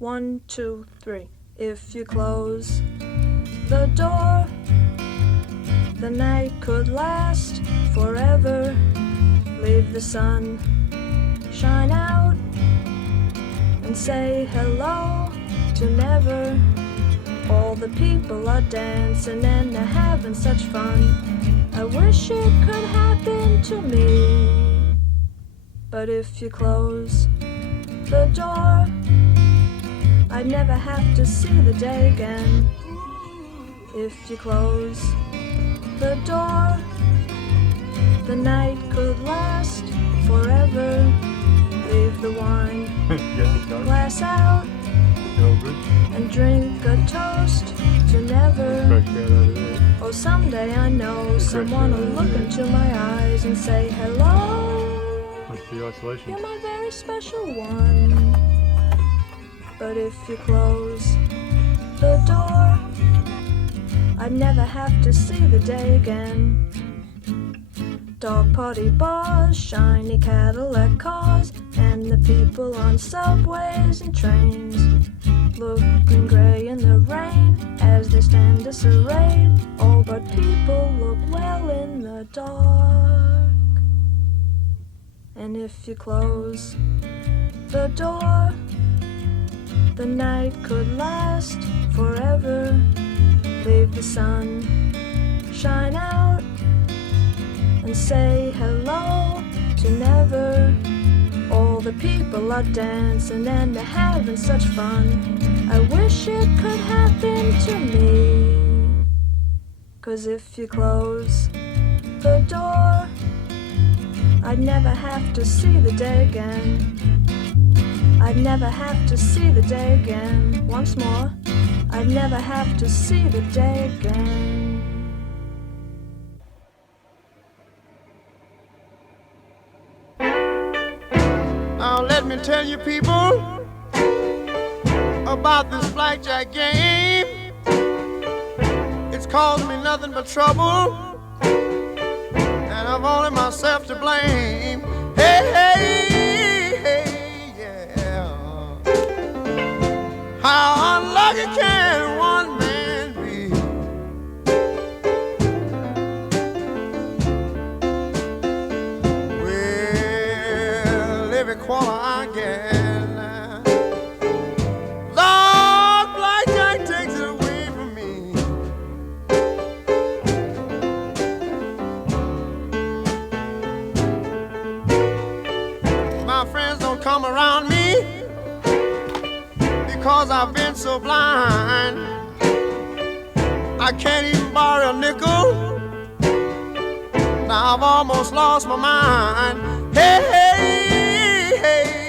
1, 2, 3. If you close the door, the night could last forever. Leave the sun shine out and say hello to never. All the people are dancing and they're having such fun. I wish it could happen to me. But if you close the door, I'd never have to see the day again. If you close the door, the night could last forever. Leave the wine glass out and drink a toast to never. Oh, someday I know someone will look into my eyes and say hello. You're my very special one. But if you close the door, I'd never have to see the day again. Dog party bars, shiny Cadillac cars, and the people on subways and trains, looking grey in the rain as they stand disarrayed. Oh, but people look well in the dark. And if you close the door, the night could last forever. Leave the sun shine out and say hello to never. All the people are dancing and they're having such fun. I wish it could happen to me. 'Cause if you close the door, I'd never have to see the day again. I'd never have to see the day again. Once more, I'd never have to see the day again. Now let me tell you people about this blackjack game. It's caused me nothing but trouble, and I've only myself to blame. Hey, hey, hey, yeah. How unlucky can one man be? Well, every quarter I get, Lord, blackjack takes it away from me. My friends don't come around me because I've been so blind. I can't even borrow a nickel. Now I've almost lost my mind. Hey, hey, hey.